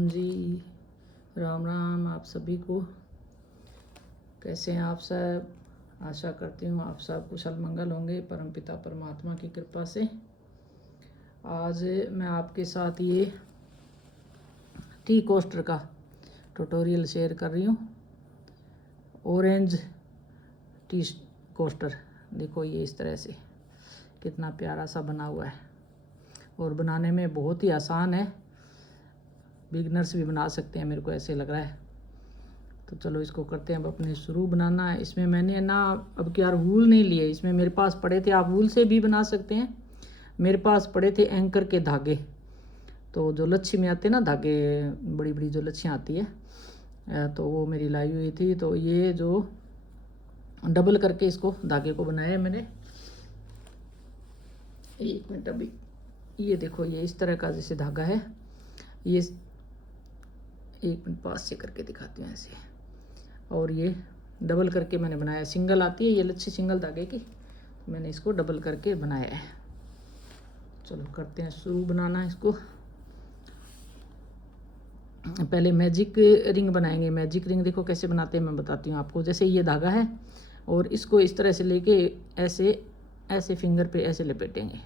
जी, राम राम आप सभी को। कैसे हैं आप सब? आशा करती हूँ आप सब कुशल मंगल होंगे परमपिता परमात्मा की कृपा से। आज मैं आपके साथ ये टी कोस्टर का ट्यूटोरियल शेयर कर रही हूँ। ऑरेंज टी कोस्टर देखो, ये इस तरह से कितना प्यारा सा बना हुआ है और बनाने में बहुत ही आसान है। बिगनर्स भी बना सकते हैं, मेरे को ऐसे लग रहा है। तो चलो इसको करते हैं अब अपने शुरू बनाना है। इसमें मैंने ना अब क्या वूल नहीं लिए, इसमें मेरे पास पड़े थे, आप वूल से भी बना सकते हैं। मेरे पास पड़े थे एंकर के धागे, तो जो लच्छी में आते हैं ना धागे, बड़ी बड़ी जो लच्छियाँ आती है, तो वो मेरी लाई हुई थी। तो ये जो डबल करके इसको धागे को बनाया है मैंने। एक मिनट, अभी ये देखो, ये इस तरह का जैसे धागा है, ये एक मिनट पास से करके दिखाती हूँ ऐसे। और ये डबल करके मैंने बनाया, सिंगल आती है ये लच्छी सिंगल धागे की, मैंने इसको डबल करके बनाया है। चलो करते हैं शुरू बनाना इसको। पहले मैजिक रिंग बनाएंगे। मैजिक रिंग देखो कैसे बनाते हैं, मैं बताती हूँ आपको। जैसे ये धागा है और इसको इस तरह से लेके ऐसे ऐसे फिंगर पे ऐसे लपेटेंगे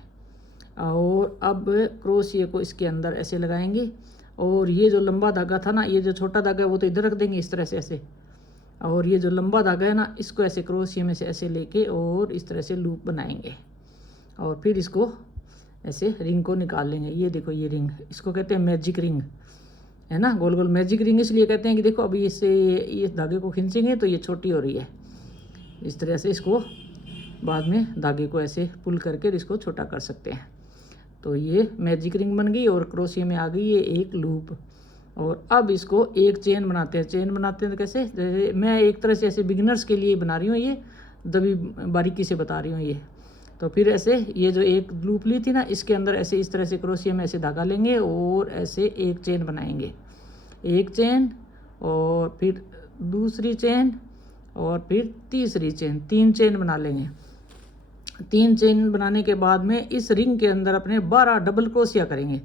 और अब क्रोशिया को इसके अंदर ऐसे लगाएंगे। और ये जो लंबा धागा था ना, ये जो छोटा धागा है वो तो इधर रख देंगे इस तरह से ऐसे। और ये जो लंबा धागा है ना, इसको ऐसे क्रोशिया में से ऐसे लेके और इस तरह से लूप बनाएंगे और फिर इसको ऐसे रिंग को निकाल लेंगे। ये देखो ये रिंग, इसको कहते हैं मैजिक रिंग, है ना। गोल गोल मैजिक रिंग इसलिए कहते हैं कि देखो अभी इससे ये धागे को खींचेंगे तो ये छोटी हो रही है। इस तरह से इसको बाद में धागे को ऐसे पुल करके इसको छोटा कर सकते हैं। तो ये मैजिक रिंग बन गई और क्रोशिया में आ गई ये एक लूप। और अब इसको एक चेन बनाते हैं। चेन बनाते हैं तो कैसे, जैसे मैं एक तरह से ऐसे बिगिनर्स के लिए बना रही हूँ, ये दबी बारीकी से बता रही हूँ ये। तो फिर ऐसे ये जो एक लूप ली थी ना, इसके अंदर ऐसे इस तरह से क्रोशिया में ऐसे धागा लेंगे और ऐसे एक चेन बनाएंगे। एक चेन और फिर दूसरी चेन और फिर तीसरी चेन, 3 चेन बना लेंगे। 3 चेन बनाने के बाद में इस रिंग के अंदर अपने 12 डबल क्रोशिया करेंगे।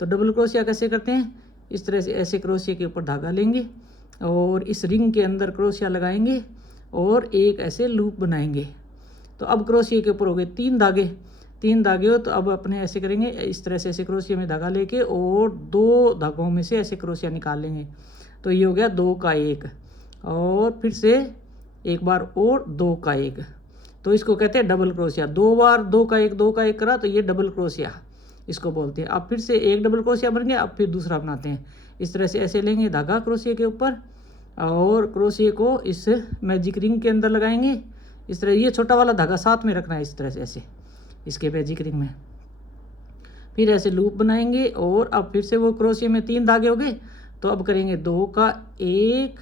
तो डबल क्रोशिया कैसे करते हैं, इस तरह से ऐसे क्रोशिया के ऊपर धागा लेंगे और इस रिंग के अंदर क्रोशिया लगाएंगे और एक ऐसे लूप बनाएंगे। तो अब क्रोशिया के ऊपर हो गए 3 धागे, 3 धागे हो। तो अब अपने ऐसे करेंगे, इस तरह से ऐसे क्रोशिया में धागा लेके और 2 धागों में से ऐसे क्रोशिया निकाल लेंगे। तो ये हो गया 2 का 1 और फिर से एक बार और 2 का 1। तो इसको कहते हैं डबल क्रोशिया। 2 बार 2 का 1 2 का 1 करा तो ये डबल क्रोशिया इसको बोलते हैं। अब फिर से एक डबल क्रोशिया बन गया, अब फिर दूसरा बनाते हैं। इस तरह से ऐसे लेंगे धागा क्रोशिया के ऊपर और क्रोशिया को इस मैजिक रिंग के अंदर लगाएंगे। इस तरह ये छोटा वाला धागा साथ में रखना है, इस तरह से ऐसे इसके मैजिक रिंग में। फिर ऐसे लूप बनाएंगे और अब फिर से वो क्रोशिया में 3 धागे हो गए। तो अब करेंगे 2 का 1,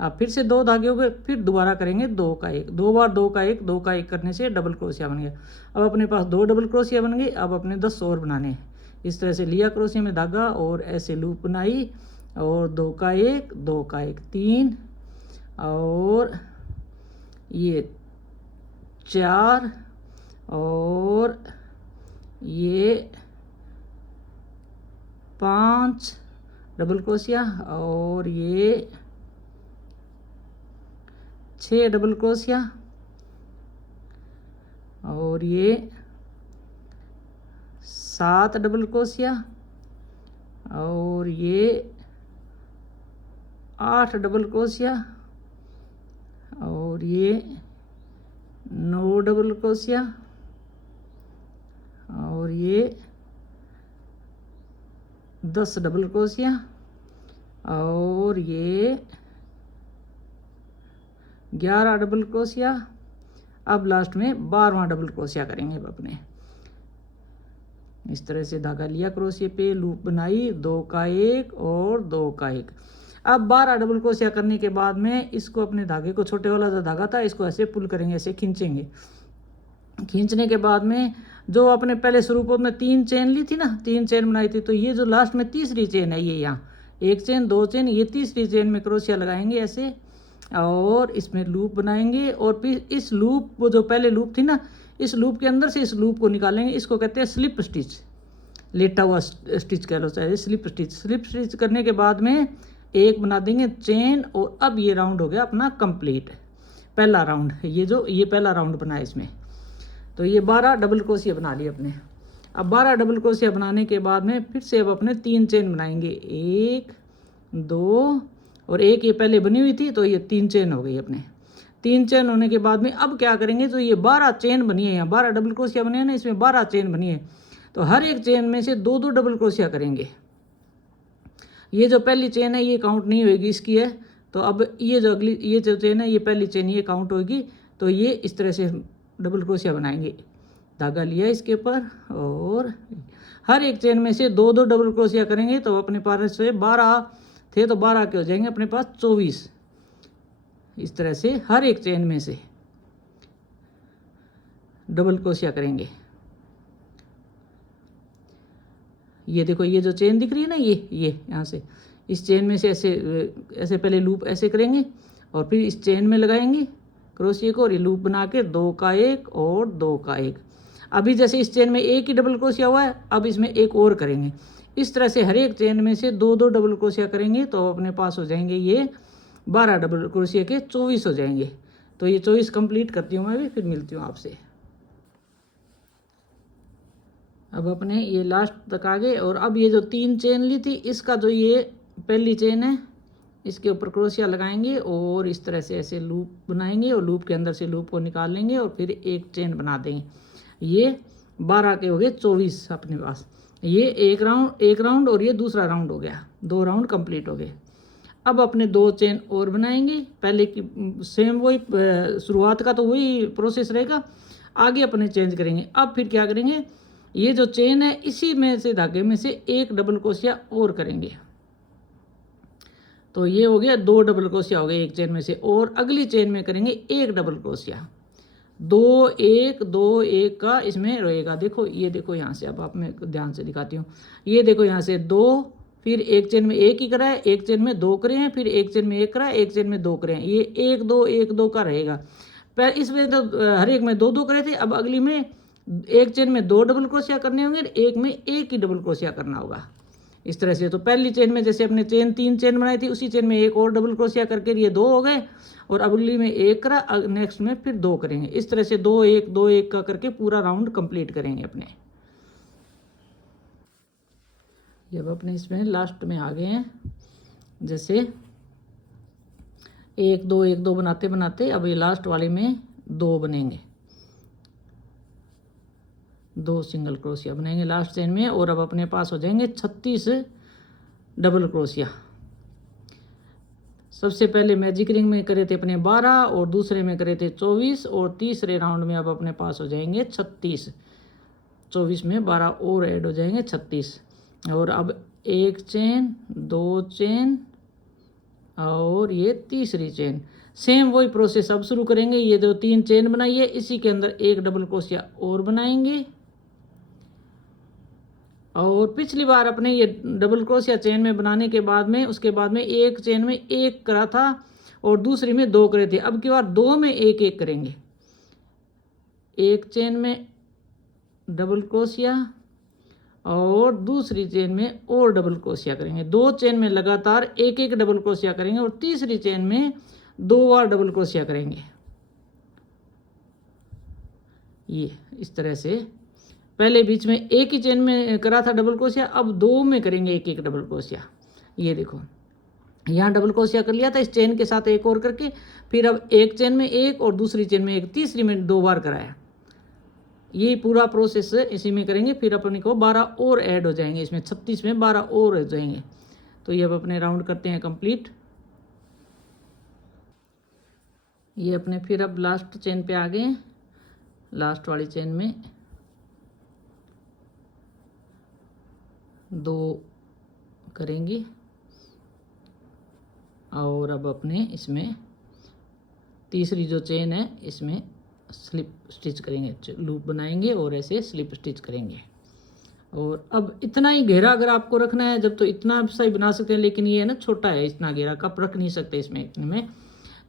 अब फिर से 2 धागे हो गए, फिर दोबारा करेंगे 2 का 1। 2 बार 2 का 1 2 का 1 करने से डबल क्रोशिया बन गया। अब अपने पास 2 डबल क्रोशिया बन गए। अब अपने 10 और बनाने हैं। इस तरह से लिया क्रोशिया में धागा और ऐसे लूप बनाई और 2 का 1 2 का 1 3 और ये 4 और ये 5 डबल क्रोशिया और ये 6 डबल क्रोशिया और ये 7 डबल क्रोशिया और ये 8 डबल क्रोशिया और ये 9 डबल क्रोशिया और ये 10 डबल क्रोशिया और ये 11 डबल क्रोशिया। अब लास्ट में 12वां डबल क्रोशिया करेंगे अपने। इस तरह से धागा लिया क्रोशिया पे, लूप बनाई 2 का 1 और 2 का 1। अब 12 डबल क्रोशिया करने के बाद में इसको अपने धागे को, छोटे वाला जो धागा था इसको ऐसे पुल करेंगे, ऐसे खींचेंगे। खींचने के बाद में जो अपने पहले स्वरूप में 3 चेन ली थी ना, 3 चेन बनाई थी, तो ये जो लास्ट में तीसरी चेन है, ये यहाँ 1 चेन 2 चेन, ये तीसरी चेन में क्रोशिया लगाएंगे ऐसे और इसमें लूप बनाएंगे। और फिर इस लूप, वो जो पहले लूप थी ना, इस लूप के अंदर से इस लूप को निकालेंगे। इसको कहते हैं स्लिप स्टिच। लेटा हुआ स्टिच कह लो, चाहे स्लिप स्टिच। स्लिप स्टिच करने के बाद में एक बना देंगे चेन, और अब ये राउंड हो गया अपना कंप्लीट, पहला राउंड। ये पहला राउंड बना है इसमें। तो ये 12 डबल क्रोशिया बना लिए अपने। अब 12 डबल क्रोशिया बनाने के बाद में फिर से अब अपने 3 चेन बनाएंगे, 1 2 और एक ये पहले बनी हुई थी, तो ये 3 चेन हो गई अपने। 3 चेन होने के बाद में अब क्या करेंगे, तो ये 12 चेन बनी है, यहाँ 12 डबल क्रोशिया बनी है ना, इसमें 12 चेन बनी है, तो हर एक चेन में से 2 2 डबल क्रोशिया करेंगे। ये जो पहली चेन है ये काउंट नहीं होगी, इसकी है। तो अब ये जो चेन है, ये पहली चेन ये काउंट होगी। तो ये इस तरह से डबल क्रोशिया बनाएंगे। धागा लिया इसके ऊपर, और हर एक चेन में से 2 2 डबल क्रोशिया करेंगे। तो अपने पास से 12 थे, तो 12 के हो जाएंगे अपने पास 24। इस तरह से हर एक चेन में से डबल क्रोशिया करेंगे। ये देखो, ये जो चेन दिख रही है ना, ये यहाँ से इस चेन में से ऐसे पहले लूप ऐसे करेंगे, और फिर इस चेन में लगाएंगे क्रोशिया को, और ये लूप बना के 2 का 1 और 2 का 1। अभी जैसे इस चेन में एक ही डबल क्रोशिया हुआ है, अब इसमें एक और करेंगे। इस तरह से हर एक चेन में से 2 2 डबल क्रोशिया करेंगे, तो अपने पास हो जाएंगे ये 12 डबल क्रोशिया के 24 हो जाएंगे। तो ये 24 कंप्लीट करती हूँ मैं भी, फिर मिलती हूँ आपसे। अब अपने ये लास्ट तक आ गए, और अब ये जो 3 चेन ली थी, इसका जो ये पहली चेन है, इसके ऊपर क्रोशिया लगाएंगे, और इस तरह से ऐसे लूप बनाएंगे, और लूप के अंदर से लूप को निकाल लेंगे, और फिर एक चेन बना देंगे। ये 12 के हो गए 24 अपने पास। ये एक राउंड और ये दूसरा राउंड हो गया, 2 राउंड कंप्लीट हो गए। अब अपने 2 चेन और बनाएंगे, पहले की सेम वही शुरुआत का तो वही प्रोसेस रहेगा, आगे अपने चेंज करेंगे। अब फिर क्या करेंगे, ये जो चेन है इसी में से धागे में से एक डबल क्रोशिया और करेंगे। तो ये हो गया 2 डबल क्रोशिया हो गए एक चेन में से, और अगली चेन में करेंगे 1 डबल क्रोशिया। 2 1 2 1 का इसमें रहेगा। देखो, ये देखो यहाँ से, अब आप मैं ध्यान से दिखाती हूँ। ये देखो यहाँ से 2, फिर एक चेन में 1 ही करा है, एक चेन में 2 करे हैं, फिर एक चेन में 1 करा है, एक चेन में 2 करे हैं। ये 1 2 1 2 का रहेगा। पर इसमें तो हर एक में 2 2 करे थे। अब अगली में एक चेन में 2 डबल क्रोशिया करने होंगे, एक में 1 ही डबल क्रोशिया करना होगा। इस तरह से तो पहली चेन में जैसे अपने 3 चेन बनाई थी, उसी चेन में एक और डबल क्रोशिया करके ये 2 हो गए, और अगली में 1 करा, नेक्स्ट में फिर 2 करेंगे। इस तरह से 2 1 2 1 का करके पूरा राउंड कंप्लीट करेंगे अपने। जब अपने इसमें लास्ट में आ गए हैं, जैसे 1 2 1 2 बनाते बनाते अब ये लास्ट वाले में 2 बनेंगे, 2 सिंगल क्रोशिया बनेंगे लास्ट चेन में, और अब अपने पास हो जाएंगे 36 डबल क्रोशिया। सबसे पहले मैजिक रिंग में करे थे अपने 12, और दूसरे में करे थे 24, और तीसरे राउंड में अब अपने पास हो जाएंगे 36। 24 में 12 और ऐड हो जाएंगे 36। और अब 1 चेन 2 चेन और ये तीसरी चेन, सेम वही प्रोसेस अब शुरू करेंगे। ये जो 3 चेन बनाई है, इसी के अंदर 1 डबल क्रोशिया और बनाएंगे, और पिछली बार अपने ये डबल क्रोशिया चेन में बनाने के बाद में, उसके बाद में एक चेन में 1 करा था और दूसरी में 2 करे थे। अब की बार 2 में 1 1 करेंगे, एक चेन में डबल क्रोशिया और दूसरी चेन में और डबल क्रोशिया करेंगे। 2 चेन में लगातार 1 1 डबल क्रोशिया करेंगे, और तीसरी चेन में 2 बार डबल क्रोशिया करेंगे। ये इस तरह से पहले बीच में एक ही चेन में करा था डबल क्रोशिया, अब 2 में करेंगे 1 1 डबल क्रोशिया। ये देखो, यहाँ डबल क्रोशिया कर लिया था इस चेन के साथ एक और करके, फिर अब एक चेन में 1 और दूसरी चेन में 1, तीसरी में 2 बार कराया। ये पूरा प्रोसेस इसी में करेंगे। फिर अपने को 12 और ऐड हो जाएंगे इसमें, 36 में 12 और हो जाएंगे। तो ये अब अपने राउंड करते हैं कंप्लीट। ये अपने फिर अब लास्ट चेन पे आ गए। लास्ट वाली चेन में 2 करेंगे, और अब अपने इसमें तीसरी जो चेन है इसमें स्लिप स्टिच करेंगे, लूप बनाएंगे और ऐसे स्लिप स्टिच करेंगे। और अब इतना ही घेरा अगर आपको रखना है जब, तो इतना सही बना सकते हैं, लेकिन ये है ना छोटा है, इतना घेरा कप रख नहीं सकते इसमें इतने में,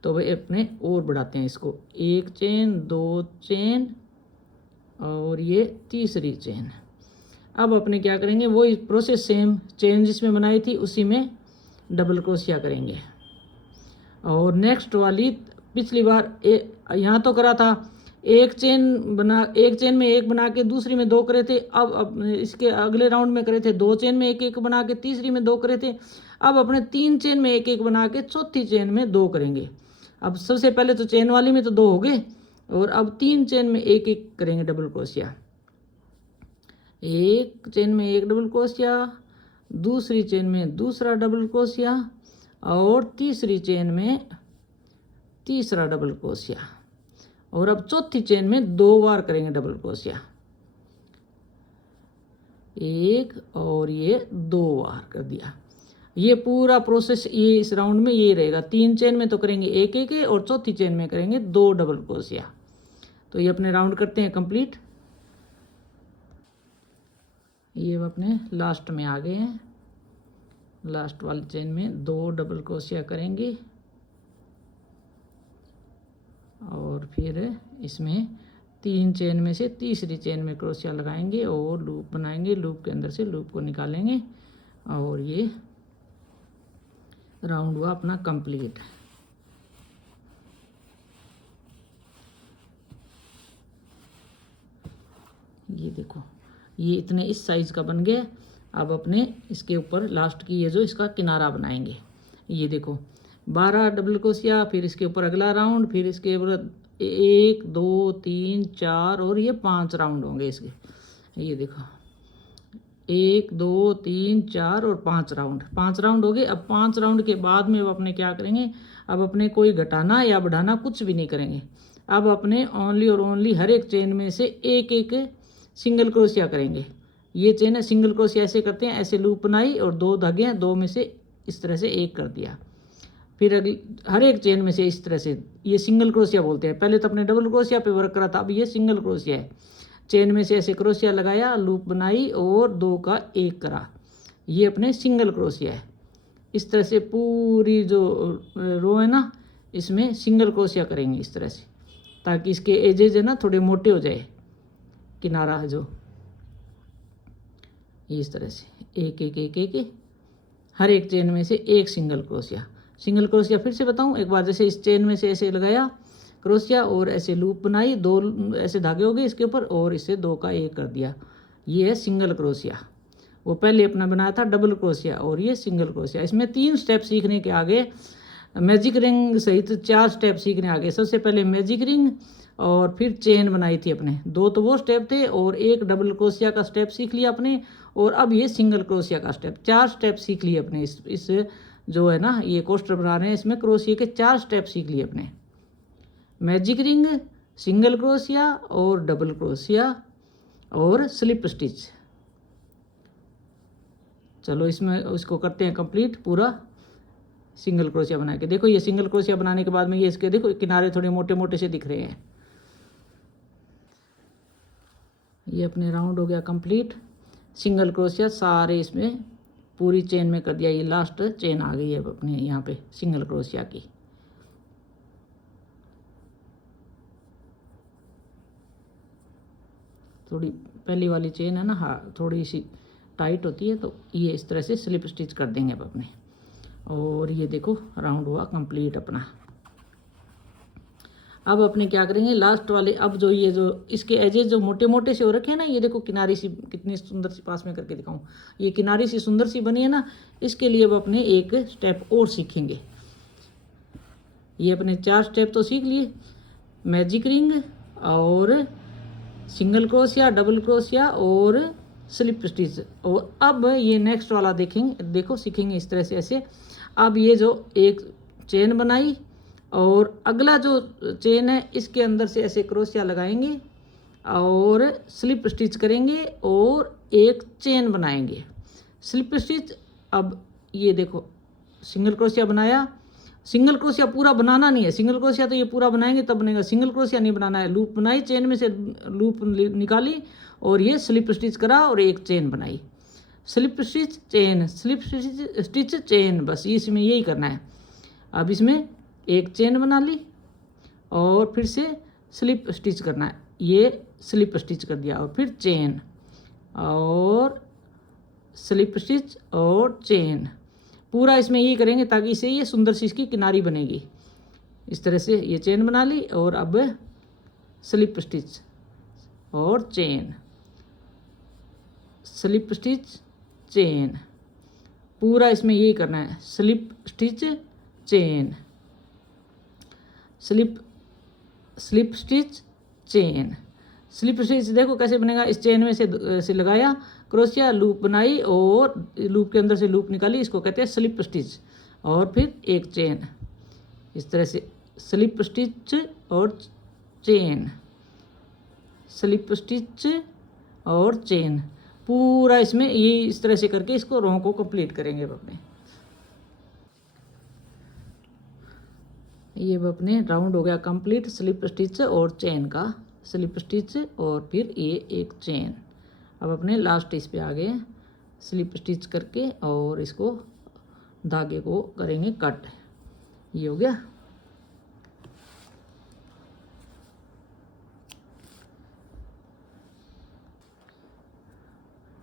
तो वे अपने और बढ़ाते हैं इसको। 1 चेन 2 चेन और ये तीसरी चेन, अब अपने क्या करेंगे, वही प्रोसेस सेम, चेन जिसमें बनाई थी उसी में डबल क्रोशिया करेंगे। और नेक्स्ट वाली पिछली बार यहाँ तो करा था, एक चेन में एक बना के दूसरी में दो करे थे। अब इसके अगले राउंड में करे थे दो चेन में एक एक बना के, तीसरी में दो करे थे। अब अपने तीन चेन में एक एक बना के चौथी चेन में दो करेंगे। अब सबसे पहले तो चेन वाली में तो दो हो गए, और अब तीन चेन में एक एक करेंगे डबल क्रोशिया। एक चेन में एक डबल क्रोशिया, दूसरी चेन में दूसरा डबल क्रोशिया, और तीसरी चेन में तीसरा डबल क्रोशिया। और अब चौथी चेन में दो बार करेंगे डबल क्रोशिया, एक और ये दो बार कर दिया। ये पूरा प्रोसेस ये इस राउंड में ये रहेगा। तीन चेन में तो करेंगे एक एक और चौथी चेन में करेंगे दो डबल क्रोशिया। तो ये अपने राउंड करते हैं कंप्लीट। ये अपने लास्ट में आ गए हैं, लास्ट वाली चेन में दो डबल क्रोशिया करेंगे, और फिर इसमें तीन चेन में से तीसरी चेन में क्रोशिया लगाएंगे और लूप बनाएंगे। लूप के अंदर से लूप को निकालेंगे, और ये राउंड हुआ अपना कंप्लीट। ये देखो, ये इतने इस साइज का बन गया। अब अपने इसके ऊपर लास्ट की ये जो इसका किनारा बनाएंगे। ये देखो 12 डबल क्रोशिया, फिर इसके ऊपर अगला राउंड, फिर इसके ऊपर 1 2 3 4 और ये 5 राउंड होंगे इसके। ये देखो 1 2 3 4 और 5 राउंड हो गए। अब 5 राउंड के बाद में अब अपने क्या करेंगे, अब अपने कोई घटाना या बढ़ाना कुछ भी नहीं करेंगे। अब अपने ओनली और ओनली हर एक चेन में से एक एक सिंगल क्रोशिया करेंगे। ये चेन है सिंगल क्रोशिया ऐसे करते हैं, ऐसे लूप बनाई और दो धागे हैं, दो में से इस तरह से एक कर दिया। फिर अगली हर एक चेन में से इस तरह से, ये सिंगल क्रोशिया बोलते हैं। पहले तो अपने डबल क्रोशिया पे वर्क करा था, अब ये सिंगल क्रोशिया है। चेन में से ऐसे क्रोशिया लगाया, लूप बनाई और दो का एक करा, ये अपने सिंगल क्रोशिया है। इस तरह से पूरी जो रो है ना, इसमें सिंगल क्रोशिया करेंगे इस तरह से, ताकि इसके एजेज है ना थोड़े मोटे हो जाए। किनारा है जो इस तरह से एक एक एक एक हर एक चेन में से एक सिंगल क्रोशिया। फिर से बताऊं एक बार, जैसे इस चेन में से ऐसे लगाया क्रोशिया और ऐसे लूप बनाई, दो ऐसे धागे हो गए इसके ऊपर, और इससे दो का एक कर दिया। ये है सिंगल क्रोशिया। वो पहले अपना बनाया था डबल क्रोशिया, और ये सिंगल क्रोशिया। इसमें 3 स्टेप सीखने के आगे, मैजिक रिंग सहित 4 स्टेप सीखने आगे। सबसे पहले मैजिक रिंग, और फिर चेन बनाई थी अपने, 2 तो वो स्टेप थे, और एक डबल क्रोशिया का स्टेप सीख लिया अपने, और अब ये सिंगल क्रोशिया का स्टेप। 4 स्टेप सीख लिए अपने। इस जो है ना ये कोस्टर बना रहे हैं, इसमें क्रोशिया के 4 स्टेप सीख लिए अपने। मैजिक रिंग, सिंगल क्रोशिया और डबल क्रोशिया और स्लिप स्टिच। चलो इसमें इसको करते हैं कंप्लीट पूरा सिंगल क्रोशिया बना के। देखो ये सिंगल क्रोशिया बनाने के बाद में ये इसके देखो किनारे थोड़े मोटे मोटे से दिख रहे हैं। ये अपने राउंड हो गया कंप्लीट। सिंगल क्रोशिया सारे इसमें पूरी चेन में कर दिया। ये लास्ट चेन आ गई है अपने यहाँ पे सिंगल क्रोशिया की। थोड़ी पहली वाली चेन है ना, हाँ थोड़ी सी टाइट होती है, तो ये इस तरह से स्लिप स्टिच कर देंगे अब अपने। और ये देखो राउंड हुआ कंप्लीट अपना। अब अपने क्या करेंगे लास्ट वाले, अब जो ये जो इसके एजेस जो मोटे मोटे से हो रखे हैं ना, ये देखो किनारी सी कितनी सुंदर सी, पास में करके दिखाऊं, ये किनारी सी सुंदर सी बनी है ना, इसके लिए अब अपने एक स्टेप और सीखेंगे। ये अपने 4 स्टेप तो सीख लिए, मैजिक रिंग और सिंगल क्रोशिया, डबल क्रोशिया और स्लिप स्टिच। और अब ये नेक्स्ट वाला देखेंगे, देखो सीखेंगे इस तरह से ऐसे। अब ये जो एक चेन बनाई और अगला जो चेन है इसके अंदर से ऐसे क्रोशिया लगाएंगे और स्लिप स्टिच करेंगे और एक चेन बनाएंगे। स्लिप स्टिच, अब ये देखो सिंगल क्रोशिया बनाया, सिंगल क्रोशिया पूरा बनाना नहीं है, सिंगल क्रोशिया तो ये पूरा बनाएंगे तब बनेगा, सिंगल क्रोशिया नहीं बनाना है। लूप बनाई, चेन में से लूप निकाली और ये स्लिप स्टिच करा और एक चेन बनाई। Slip stitch chain, slip stitch chain, बस इसमें यही करना है। अब इसमें एक चेन बना ली और फिर से स्लिप स्टिच करना है, ये स्लिप स्टिच कर दिया और फिर चेन, और स्लिप स्टिच और चेन। पूरा इसमें ये करेंगे ताकि इसे ये सुंदर सी इसकी किनारी बनेगी। इस तरह से ये चेन बना ली और अब स्लिप स्टिच और चेन, स्लिप स्टिच चेन, पूरा इसमें यही करना है, slip stitch chain, slip stitch chain. Slip stitch देखो कैसे बनेगा, इस चेन में से लगाया क्रोशिया, लूप बनाई और लूप के अंदर से लूप निकाली, इसको कहते हैं स्लिप स्टिच। और फिर एक चेन, इस तरह से स्लिप स्टिच और चेन, स्लिप स्टिच और चेन, पूरा इसमें ये इस तरह से करके इसको रो को कंप्लीट करेंगे अपने। ये अपने राउंड हो गया कंप्लीट, स्लिप स्टिच और चेन का, स्लिप स्टिच और फिर ये एक चेन। अब अपने लास्ट इस पे आ गए, स्लिप स्टिच करके और इसको धागे को करेंगे कट। ये हो गया।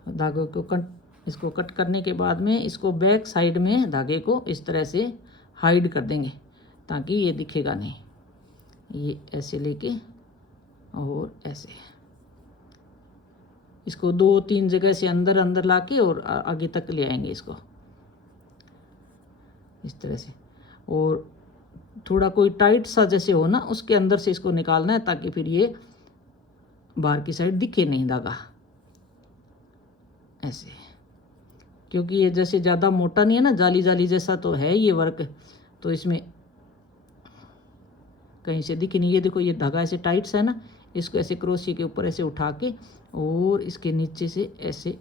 धागे को कट, इसको कट करने के बाद में इसको बैक साइड में धागे को इस तरह से हाइड कर देंगे ताकि ये दिखेगा नहीं। ये ऐसे लेके और ऐसे इसको 2-3 जगह से अंदर अंदर लाके और आगे तक ले आएंगे इसको इस तरह से। और थोड़ा कोई टाइट सा जैसे हो ना, उसके अंदर से इसको निकालना है ताकि फिर ये बाहर की साइड दिखे नहीं धागा, ऐसे। क्योंकि ये जैसे ज़्यादा मोटा नहीं है ना, जाली जाली जैसा तो है ये वर्क, तो इसमें कहीं से दिखे नहीं। ये देखो ये धागा ऐसे टाइट सा है ना, इसको ऐसे क्रोशिया के ऊपर ऐसे उठा के और इसके नीचे से ऐसे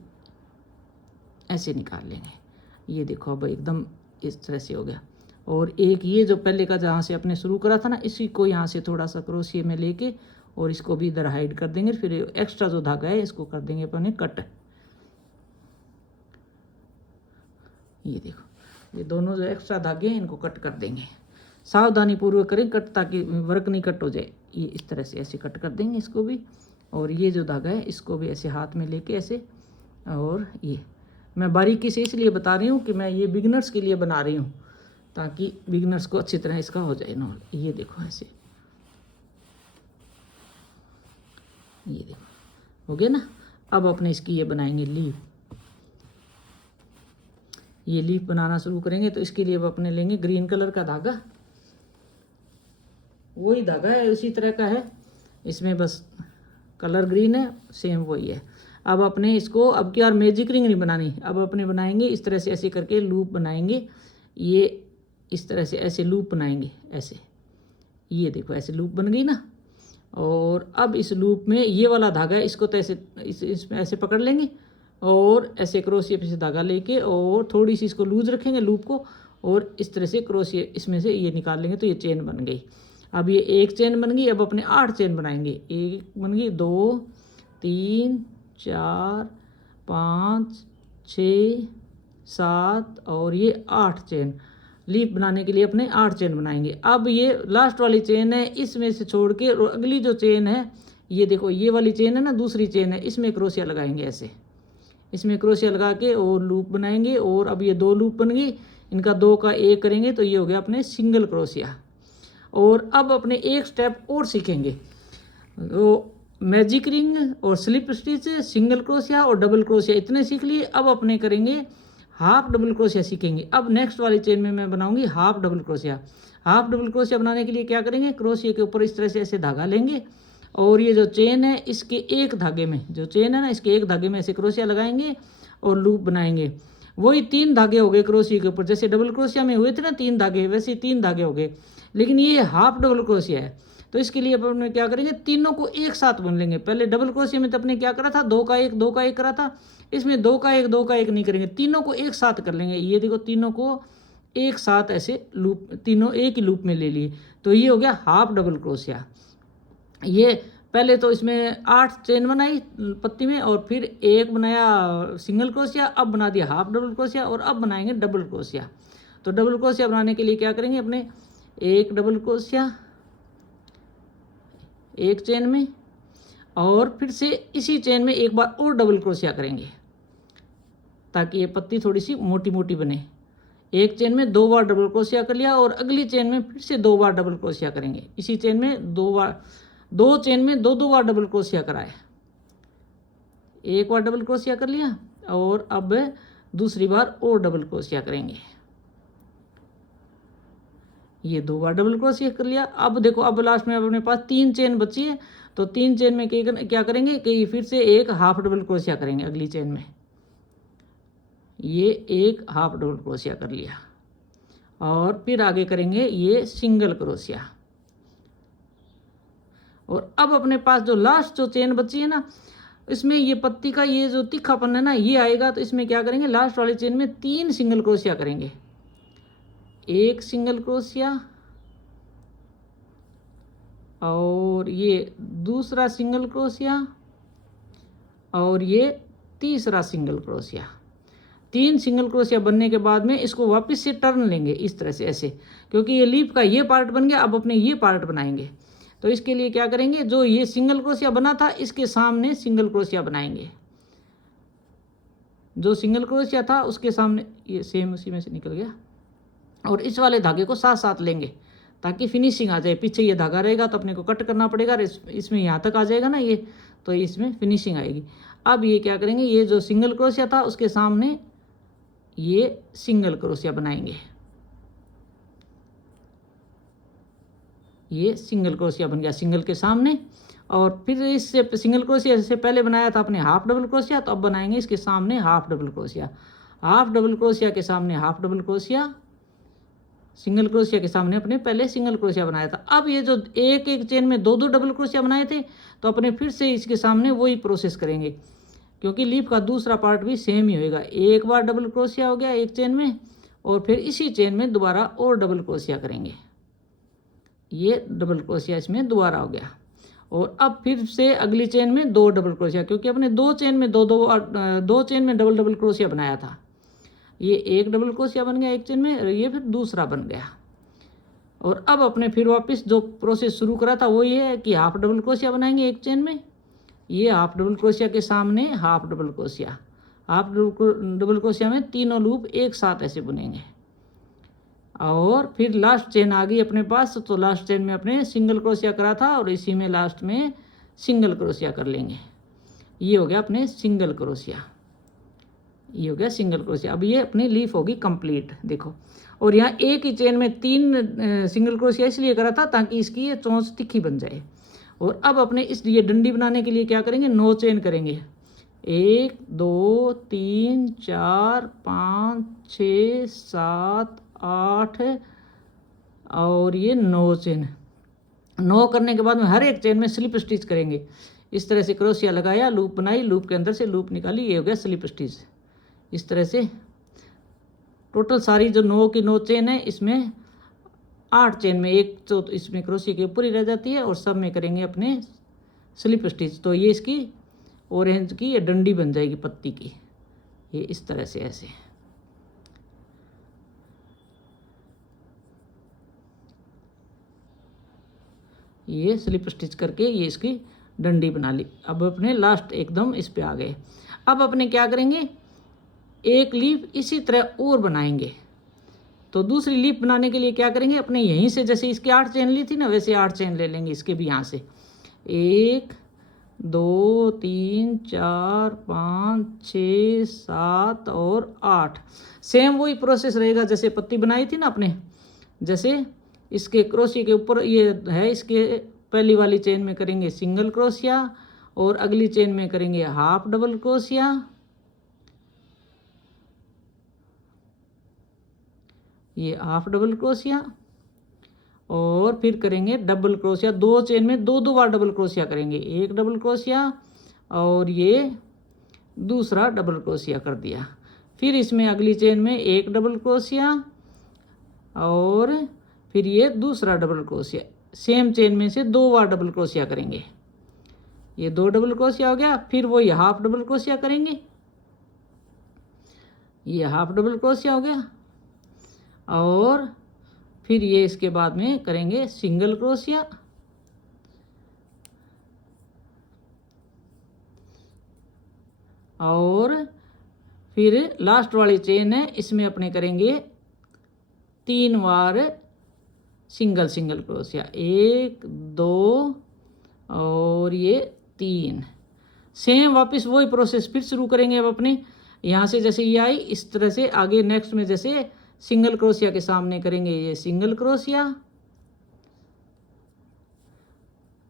ऐसे निकाल लेंगे। ये देखो अब एकदम इस तरह से हो गया। और एक ये जो पहले का जहाँ से अपने शुरू करा था ना, इसी को यहाँ से थोड़ा सा क्रोशिया में लेके और इसको भी इधर हाइड कर देंगे। फिर एक्स्ट्रा जो धागा है इसको कर देंगे अपने कट। ये देखो ये दोनों जो एक्स्ट्रा धागे हैं इनको कट कर देंगे। सावधानी पूर्वक करें कट, ताकि वर्क नहीं कट हो जाए। ये इस तरह से ऐसे कट कर देंगे इसको भी। और ये जो धागा है इसको भी ऐसे हाथ में लेके ऐसे, और ये मैं बारीकी से इसलिए बता रही हूँ कि मैं ये बिगिनर्स के लिए बना रही हूँ ताकि बिगिनर्स को अच्छी तरह इसका हो जाए ना। ये देखो ऐसे, ये देखो हो गया ना। अब अपने इसकी ये बनाएंगे लीफ। ये लीफ बनाना शुरू करेंगे तो इसके लिए अब अपने लेंगे ग्रीन कलर का धागा। वही धागा है, उसी तरह का है, इसमें बस कलर ग्रीन है, सेम वही है। अब अपने इसको अब क्या, और मैजिक रिंग नहीं बनानी, अब अपने बनाएंगे इस तरह से ऐसे करके लूप बनाएंगे। ये इस तरह से ऐसे लूप बनाएंगे ऐसे। ये देखो ऐसे लूप बन गई ना। और अब इस लूप में ये वाला धागा है, इसको तो ऐसे इसमें ऐसे पकड़ लेंगे और ऐसे क्रोशिया पे से धागा लेके और थोड़ी सी इसको लूज रखेंगे लूप को, और इस तरह से क्रोशिया इसमें से ये निकाल लेंगे तो ये चेन बन गई। अब ये एक चेन बन गई। अब अपने 8 चेन बनाएंगे। एक बन गई, 2 3 4 5 6 7 और ये 8 चेन। लीफ बनाने के लिए अपने 8 चेन बनाएंगे। अब ये लास्ट वाली चेन है, इसमें से छोड़ के और अगली जो चेन है, ये देखो ये वाली चेन है ना, दूसरी चेन है, इसमें क्रोशिया लगाएंगे ऐसे। इसमें क्रोशिया लगा के और लूप बनाएंगे। और अब ये 2 लूप बन गई, इनका 2 का 1 करेंगे तो ये हो गया अपने सिंगल क्रोशिया। और अब अपने एक स्टेप और सीखेंगे, तो मैजिक रिंग और स्लिप स्टिच, सिंगल क्रोशिया और डबल क्रोशिया, इतने सीख लिए। अब अपने करेंगे हाफ डबल क्रोशिया सीखेंगे। अब नेक्स्ट वाली चेन में मैं बनाऊंगी half double crochet. Half double crochet बनाने के लिए क्या करेंगे, क्रोशिया के ऊपर इस तरह से ऐसे धागा लेंगे और ये जो चेन है इसके एक धागे में, जो चेन है ना इसके एक धागे में ऐसे क्रोशिया लगाएंगे और लूप बनाएंगे। वही 3 धागे हो गए क्रोशिया के ऊपर, जैसे डबल क्रोशिया में हुए थे ना 3 धागे, वैसे 3 धागे हो गए। लेकिन ये हाफ डबल क्रोशिया है, तो इसके लिए अपन क्या करेंगे, तीनों को एक साथ बुन लेंगे। पहले डबल क्रोशिया में तो अपने क्या करा था, 2 का 1 2 का 1 करा था। इसमें 2 का 1 2 का 1 नहीं करेंगे, तीनों को एक साथ कर लेंगे। ये देखो तीनों को एक साथ ऐसे लूप, तीनों एक ही लूप में ले लिए, तो ये हो गया हाफ डबल क्रोशिया। ये पहले तो इसमें 8 चेन बनाई पत्ती में और फिर एक बनाया सिंगल क्रोशिया, अब बना दिया हाफ डबल क्रोशिया और अब बनाएंगे डबल क्रोशिया। तो डबल क्रोशिया बनाने के लिए क्या करेंगे, अपने एक डबल क्रोशिया एक चेन में और फिर से इसी चेन में एक बार और डबल क्रोशिया करेंगे ताकि ये पत्ती थोड़ी सी मोटी मोटी बने। एक चेन में 2 बार डबल क्रोशिया कर लिया और अगली चेन में फिर से 2 बार डबल क्रोशिया करेंगे। इसी चेन में 2 बार, 2 चेन में 2 बार डबल क्रोशिया कराए। एक बार डबल क्रोशिया कर लिया और अब दूसरी बार और डबल क्रोशिया करेंगे। ये 2 बार डबल क्रोशिया कर लिया। अब देखो, अब लास्ट में अपने पास 3 चेन बची है, तो 3 चेन में क्या करेंगे कि फिर से एक हाफ डबल क्रोशिया करेंगे अगली चेन में। ये एक हाफ डबल क्रोशिया कर लिया और फिर आगे करेंगे ये सिंगल क्रोशिया। और अब अपने पास जो लास्ट जो चेन बची है ना, इसमें ये पत्ती का ये जो तीखापन है ना ये आएगा, तो इसमें क्या करेंगे, लास्ट वाली चेन में 3 सिंगल क्रोशिया करेंगे। एक सिंगल क्रोशिया और ये दूसरा सिंगल क्रोशिया और ये तीसरा सिंगल क्रोशिया। 3 सिंगल क्रोशिया बनने के बाद में इसको वापस से टर्न लेंगे इस तरह से, ऐसे, क्योंकि ये लीफ का ये पार्ट बन गया। अब अपने ये पार्ट बनाएंगे, तो इसके लिए क्या करेंगे, जो ये सिंगल क्रोशिया बना था इसके सामने सिंगल क्रोशिया बनाएंगे। जो सिंगल क्रोशिया था उसके सामने, ये सेम उसी में से निकल गया, और इस वाले धागे को साथ साथ लेंगे ताकि फिनिशिंग आ जाए। पीछे ये धागा रहेगा तो अपने को कट करना पड़ेगा, इसमें यहाँ तक आ जाएगा ना ये, तो इसमें फिनिशिंग आएगी। अब ये क्या करेंगे, ये जो सिंगल क्रोशिया था उसके सामने ये सिंगल क्रोशिया बनाएंगे। ये सिंगल क्रोशिया बन गया सिंगल के सामने, और फिर इससे सिंगल क्रोशिया से पहले बनाया था अपने हाफ डबल क्रोशिया, तो अब बनाएंगे इसके सामने half double crochet. Half double crochet के सामने half double crochet, single crochet के सामने अपने पहले सिंगल क्रोशिया बनाया था। अब ये जो एक एक चेन में 2 डबल क्रोशिया बनाए थे, तो अपने फिर से इसके सामने वही प्रोसेस करेंगे, क्योंकि लीफ का दूसरा पार्ट भी सेम ही होएगा। एक बार डबल क्रोशिया हो गया एक चेन में, और फिर इसी चेन में दोबारा और डबल क्रोशिया करेंगे। ये डबल क्रोशिया इसमें दोबारा हो गया, और अब फिर से अगली चेन में 2 डबल क्रोशिया, क्योंकि अपने 2 चेन में 2 चेन में डबल क्रोशिया बनाया था। ये एक डबल क्रोशिया बन गया एक चेन में, और ये फिर दूसरा बन गया। और अब अपने फिर वापस जो प्रोसेस शुरू करा था वो ये है कि हाफ डबल क्रोशिया बनाएंगे एक चेन में। ये हाफ डबल क्रोशिया के सामने half double crochet, half double crochet में तीनों लूप एक साथ ऐसे बुनेंगे। और फिर लास्ट चेन आ गई अपने पास, तो लास्ट चेन में अपने सिंगल क्रोशिया करा था और इसी में लास्ट में सिंगल क्रोशिया कर लेंगे। ये हो गया अपने सिंगल क्रोशिया, ये हो गया सिंगल क्रोशिया। अब ये अपनी लीफ होगी कंप्लीट, देखो। और यहाँ एक ही चेन में 3 सिंगल क्रोशिया इसलिए करा था ताकि इसकी ये चोंच तिखी बन जाए। और अब अपने इस ये डंडी बनाने के लिए क्या करेंगे, 9 चेन करेंगे। 1 2 3 4 5 6 7 8 और ये 9 चेन। 9 करने के बाद में हर एक चेन में स्लिप स्टिच करेंगे। इस तरह से क्रोशिया लगाया, लूप बनाई, लूप के अंदर से लूप निकाली, ये हो गया स्लिप स्टिच। इस तरह से टोटल सारी जो 9 की 9 चेन है, इसमें 8 चेन में एक तो इसमें क्रोशिया के ऊपर ही रह जाती है, और सब में करेंगे अपने स्लिप स्टिच। तो ये इसकी ऑरेंज की ये डंडी बन जाएगी पत्ती की, ये इस तरह से ऐसे। ये स्लिप स्टिच करके ये इसकी डंडी बना ली। अब अपने लास्ट एकदम इस पे आ गए। अब अपने क्या करेंगे, एक लीफ इसी तरह और बनाएंगे। तो दूसरी लीफ बनाने के लिए क्या करेंगे, अपने यहीं से जैसे इसकी 8 चेन ली थी ना, वैसे 8 चेन ले लेंगे इसके भी यहाँ से। 1 2 3 4 5 6 7 और 8। सेम वही प्रोसेस रहेगा जैसे पत्ती बनाई थी ना अपने। जैसे इसके क्रोशिया के ऊपर ये है, इसके पहली वाली चेन में करेंगे सिंगल क्रोशिया, और अगली चेन में करेंगे हाफ डबल क्रोशिया, ये हाफ डबल क्रोशिया, और फिर करेंगे डबल क्रोशिया। 2 चेन में 2 बार डबल क्रोशिया करेंगे। एक डबल क्रोशिया और ये दूसरा डबल क्रोशिया कर दिया। फिर इसमें अगली चेन में एक डबल क्रोशिया और फिर ये दूसरा डबल क्रोशिया। सेम चेन में से 2 बार डबल क्रोशिया करेंगे। ये 2 डबल क्रोशिया हो गया। फिर वो ये हाफ डबल क्रोशिया करेंगे, ये हाफ डबल क्रोशिया हो गया, और फिर ये इसके बाद में करेंगे सिंगल क्रोशिया, और फिर लास्ट वाली चेन है, इसमें अपने करेंगे 3 बार सिंगल सिंगल क्रोशिया, 1 2 और ये 3। सेम वापस वही प्रोसेस फिर शुरू करेंगे। अब अपने यहाँ से जैसे ये आई इस तरह से आगे नेक्स्ट में जैसे सिंगल क्रोशिया के सामने करेंगे ये सिंगल क्रोशिया,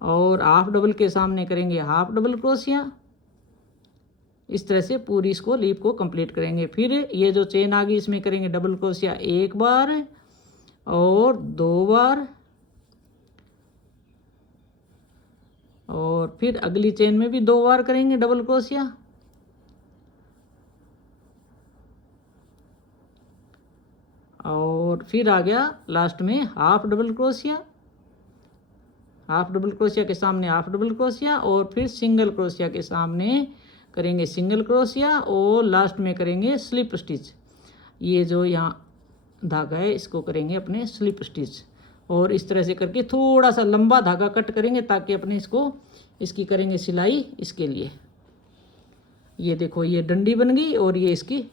और हाफ डबल के सामने करेंगे हाफ डबल क्रोशिया। इस तरह से पूरी इसको लीप को कंप्लीट करेंगे। फिर ये जो चेन आ गई इसमें करेंगे डबल क्रोशिया 1 बार और 2 बार, और फिर अगली चेन में भी 2 बार करेंगे डबल क्रोशिया, और फिर आ गया लास्ट में half double crochet, half double crochet के सामने हाफ डबल क्रोशिया, और फिर सिंगल क्रोशिया के सामने करेंगे सिंगल क्रोशिया, और लास्ट में करेंगे स्लिप स्टिच। ये जो यहाँ धागा है इसको करेंगे अपने स्लिप स्टिच, और इस तरह से करके थोड़ा सा लंबा धागा कट करेंगे ताकि अपने इसको इसकी करेंगे सिलाई इसके लिए। ये देखो ये डंडी बन गई और ये इसकी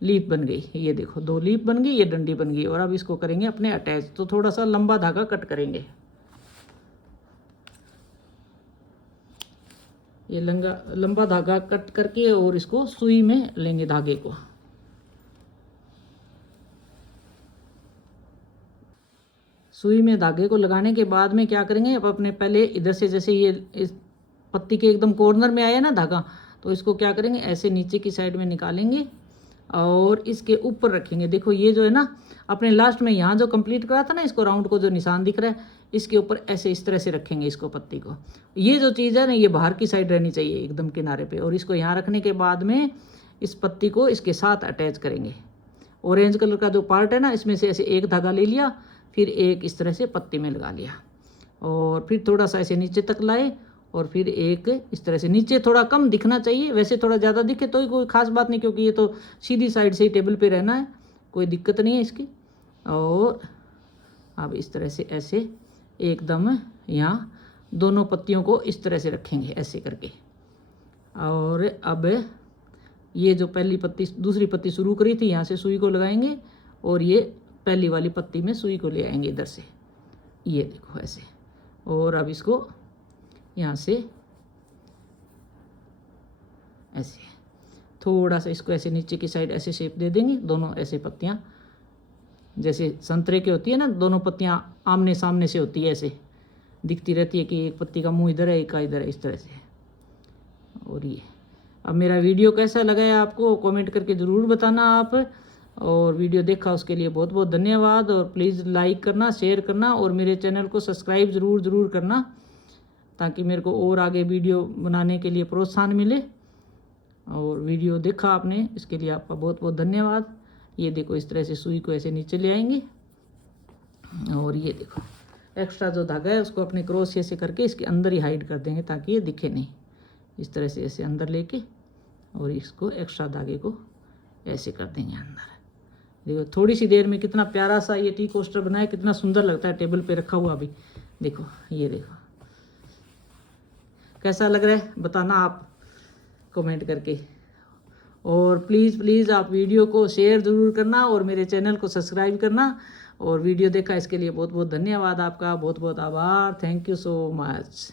लीप बन गई, ये देखो 2 लीप बन गई, ये डंडी बन गई। और अब इसको करेंगे अपने अटैच, तो थोड़ा सा लंबा धागा कट करेंगे। ये लंबा धागा कट करके और इसको सुई में लेंगे धागे को। सुई में धागे को लगाने के बाद में क्या करेंगे, अब अपने पहले इधर से जैसे ये इस पत्ती के एकदम कॉर्नर में आया ना धागा, तो इसको क्या करेंगे ऐसे नीचे की साइड में निकालेंगे और इसके ऊपर रखेंगे। देखो ये जो है ना अपने लास्ट में यहाँ जो कंप्लीट करा था ना इसको राउंड को जो निशान दिख रहा है, इसके ऊपर ऐसे इस तरह से रखेंगे इसको पत्ती को। ये जो चीज़ है ना ये बाहर की साइड रहनी चाहिए एकदम किनारे पे, और इसको यहाँ रखने के बाद में इस पत्ती को इसके साथ अटैच करेंगे। ऑरेंज कलर का जो पार्ट है ना इसमें से ऐसे एक धागा ले लिया, फिर एक इस तरह से पत्ती में लगा लिया, और फिर थोड़ा सा ऐसे नीचे तक लाए, और फिर एक इस तरह से नीचे थोड़ा कम दिखना चाहिए, वैसे थोड़ा ज़्यादा दिखे तो ही कोई खास बात नहीं, क्योंकि ये तो सीधी साइड से ही टेबल पे रहना है, कोई दिक्कत नहीं है इसकी। और अब इस तरह से ऐसे एकदम यहाँ दोनों पत्तियों को इस तरह से रखेंगे ऐसे करके। और अब ये जो पहली पत्ती दूसरी पत्ती शुरू करी थी यहाँ से सुई को लगाएंगे, और ये पहली वाली पत्ती में सुई को ले आएंगे इधर से, ये देखो ऐसे। और अब इसको यहाँ से ऐसे थोड़ा सा इसको ऐसे नीचे की साइड ऐसे शेप दे देंगे। दोनों ऐसे पत्तियाँ जैसे संतरे की होती है ना, दोनों पत्तियाँ आमने सामने से होती है, ऐसे दिखती रहती है कि एक पत्ती का मुंह इधर है एक का इधर है, इस तरह से। और ये अब मेरा वीडियो कैसा लगा है आपको कमेंट करके ज़रूर बताना आप, और वीडियो देखा उसके लिए बहुत बहुत धन्यवाद। और प्लीज़ लाइक करना, शेयर करना, और मेरे चैनल को सब्सक्राइब ज़रूर करना, ताकि मेरे को और आगे वीडियो बनाने के लिए प्रोत्साहन मिले। और वीडियो देखा आपने इसके लिए आपका बहुत बहुत धन्यवाद। ये देखो इस तरह से सुई को ऐसे नीचे ले आएंगे, और ये देखो एक्स्ट्रा जो धागा है उसको अपने क्रोशिया से करके इसके अंदर ही हाइड कर देंगे ताकि ये दिखे नहीं। इस तरह से ऐसे अंदर लेके और इसको एक्स्ट्रा धागे को ऐसे कर देंगे अंदर। देखो थोड़ी सी देर में कितना प्यारा सा ये टी कोस्टर बनाया, कितना सुंदर लगता है टेबल पे रखा हुआ भी। देखो ये देखो कैसा लग रहा है बताना आप कमेंट करके। और प्लीज़ आप वीडियो को शेयर ज़रूर करना और मेरे चैनल को सब्सक्राइब करना। और वीडियो देखा इसके लिए बहुत बहुत धन्यवाद आपका, बहुत बहुत आभार। Thank you so much.